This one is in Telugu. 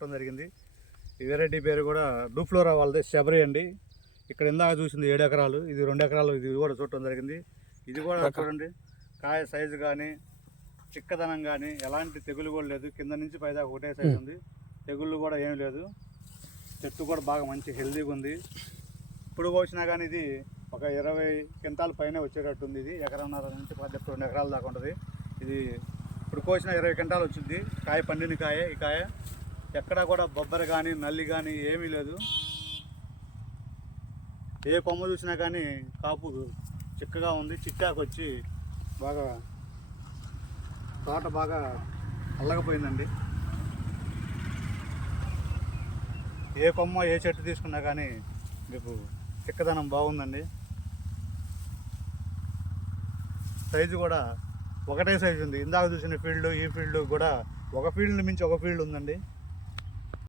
చూడటం జరిగింది. ఈ వెరైటీ పేరు కూడా డూఫ్లోరా వాళ్ళది శబరి అండి. ఇక్కడ ఇందాక చూసింది 7 ఎకరాలు, ఇది 2 ఎకరాలు, ఇది కూడా చూడటం జరిగింది. ఇది కూడా చూడండి, కాయ సైజు కానీ చిక్కదనం కానీ ఎలాంటి తెగులు కూడా లేదు. కింద నుంచి పైదాకా ఒకటే సైజు ఉంది, తెగుళ్ళు కూడా ఏం లేదు. చెట్టు కూడా బాగా మంచి హెల్తీగా ఉంది. ఇప్పుడు కోసినా కానీ ఇది ఒక 20 క్వింటాల పైన వచ్చేటట్టు ఉంది. ఇది 1.5 నుంచి 2 ఎకరాల దాకా ఉంటుంది. ఇది ఇప్పుడు కోసిన 20 క్వింటాలు వచ్చింది. కాయ పండిన కాయ. ఈ కాయ ఎక్కడా కూడా బొబ్బర కానీ నల్లి కానీ ఏమీ లేదు. ఏ కొమ్మ చూసినా కానీ కాపు చిక్కగా ఉంది. చిక్కాకు వచ్చి బాగా తోట బాగా అల్లకపోయిందండి. ఏ కొమ్మ ఏ చెట్టు తీసుకున్నా కానీ మీకు చిక్కదనం బాగుందండి. సైజు కూడా ఒకటే సైజు ఉంది. ఇందాక చూసిన ఫీల్డ్ ఈ ఫీల్డ్ కూడా ఒక ఫీల్డ్ మించి ఒక ఫీల్డ్ ఉందండి.